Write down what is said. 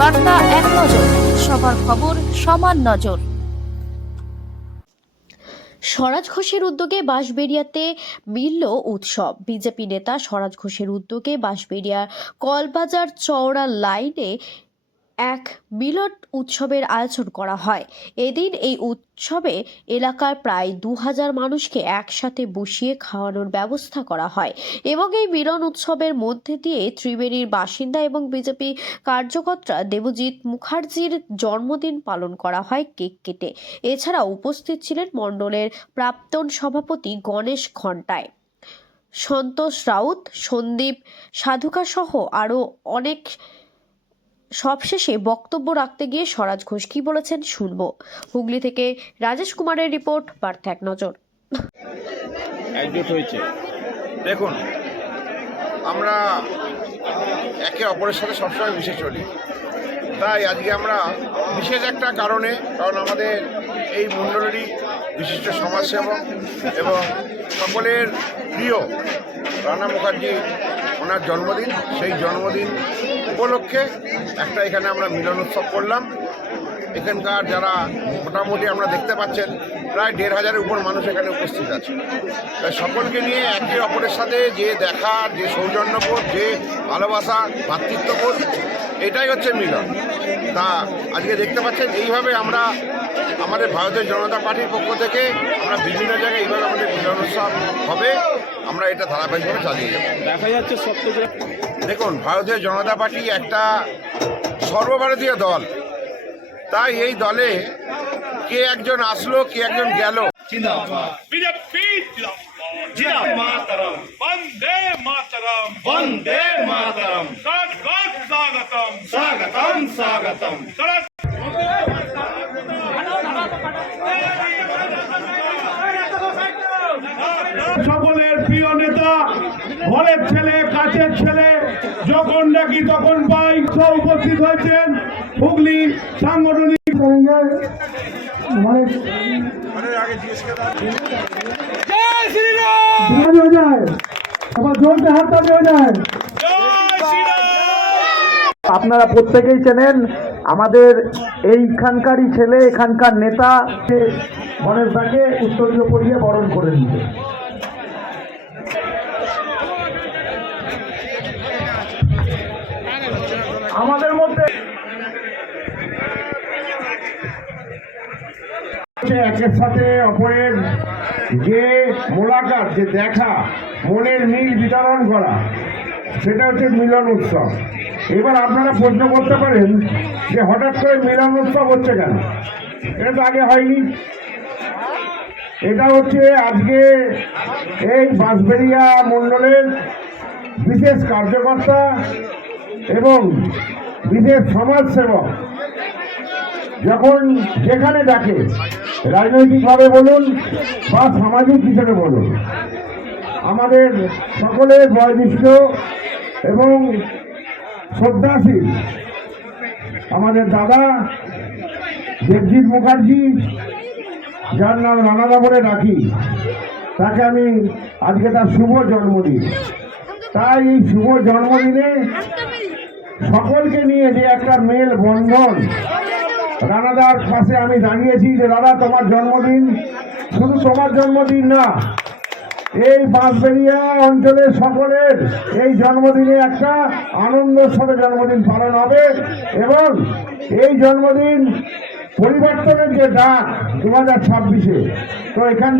বার্তা এক নজর, সবার খবর সমান নজর। স্বরাজ ঘোষের উদ্যোগে বাঁশবেড়িয়াতে মিলল উৎসব। বিজেপি নেতা স্বরাজ ঘোষের উদ্যোগে বাঁশবেড়িয়ার কলবাজার চওড়া লাইনে এক মিলন উৎসবের আয়োজন করা হয়। এদিন এই উৎসবে এলাকার প্রায় 2000 মানুষকে একসাথে বসিয়ে খাওয়ানোর ব্যবস্থা করা হয় এবং এই মিলন উৎসবের মধ্যে দিয়ে ত্রিবেণীর বাসিন্দা এবং বিজেপি কার্যকর্তা দেবজিৎ মুখার্জির জন্মদিন পালন করা হয় কেক কেটে। এছাড়া উপস্থিত ছিলেন মণ্ডলের প্রাক্তন সভাপতি গণেশ ঘণ্টায়, সন্তোষ রাউত, সন্দীপ সাধুকা সহ আরও অনেক। সবশেষে বক্তব্য রাখতে গিয়ে স্বরাজ ঘোষ কি বলেছেন শুনবো। হুগলি থেকে রাজেশ কুমারের রিপোর্ট, বার্তা এক নজর। একজোট হয়েছে। দেখুন, আমরা একে অপরের সাথে সবসময় মিশে চলি, তাই আজকে আমরা বিশেষ একটা কারণ আমাদের এই মণ্ডলেরই বিশিষ্ট সমাজসেবক এবং সকলের প্রিয় রানা মুখার্জি ওনার জন্মদিন, সেই জন্মদিন উপলক্ষে একটা এখানে আমরা মিলন উৎসব করলাম। এখানকার যারা মোটামুটি আমরা দেখতে পাচ্ছেন প্রায় 1500-এর উপর মানুষ এখানে উপস্থিত আছে। তাই সকলকে নিয়ে একে অপরের সাথে যে দেখা, যে সৌজন্যবোধ, যে ভালোবাসা, ভ্রাতৃত্ববোধ, এটাই হচ্ছে মিলন। তা আজকে দেখতে পাচ্ছেন এইভাবে আমরা আমাদের ভারতীয় জনতা পার্টির পক্ষ থেকে আমরা বিভিন্ন জায়গায় এইভাবে আমাদের মিলন উৎসব হবে, আমরা এটা ধারাবাহিকভাবে চালিয়ে যাব। দেখা যাচ্ছে সপ্তগ্রাম। দেখুন, ভারতীয় জনতা পার্টি একটা সর্বভারতীয় দল, তাই এই দলে কে একজন আসলো, কে একজন গেল, वंदे मातरम वंदे मातरम स्वागतम स्वागतम स्वागतम। সকলের প্রিয় নেতা, ঘরের ছেলে, কাছের ছেলে, যখন ডাকি তখন পাই, সব উপস্থিত হয়েছেন হুগলি সাংগঠনিক আপনারা প্রত্যেকেই চেনেন আমাদের এইখানকারই ছেলে, এখানকার নেতা গণেশ দাকে উত্তরীয় পরিয়ে বরণ করে নিতে। আমাদের মধ্যে একের সাথে অপরের যে মোলাকাত, যে দেখা, মনের মিল বিতরণ করা, সেটা হচ্ছে মিলন উৎসব। এবার আপনারা প্রশ্ন করতে পারেন যে হঠাৎ করে মিলন উৎসব হচ্ছে কেন? এটা তো আগে হয়নি। এটা হচ্ছে আজকে এই বাঁশবেড়িয়া মণ্ডলের বিশেষ কার্যকর্তা এবং বিশেষ সমাজসেবক যখন যেখানে ডাকে, রাজনৈতিকভাবে বলুন বা সামাজিক হিসেবে বলুন, আমাদের সকলের বয়োজ্যেষ্ঠ এবং শ্রদ্ধাশীল আমাদের দাদা দেবজিৎ মুখার্জি, যার নাম রানাদা বলে ডাকি, তাকে আমি আজকে তার শুভ জন্মদিন। তাই এই শুভ জন্মদিনে সকলকে নিয়ে যে একটা মেল বন্ধন, রানাদার পাশে আমি দাঁড়িয়েছি যে দাদা, তোমার জন্মদিন শুধু তোমার জন্মদিন না, এই বাঁশবেড়িয়া অঞ্চলের সকলের এই জন্মদিনে একটা আনন্দের সাথে জন্মদিন পালন হবে এবং এই জন্মদিন পরিবর্তনের যে ডাক 2026-এ, তো এখান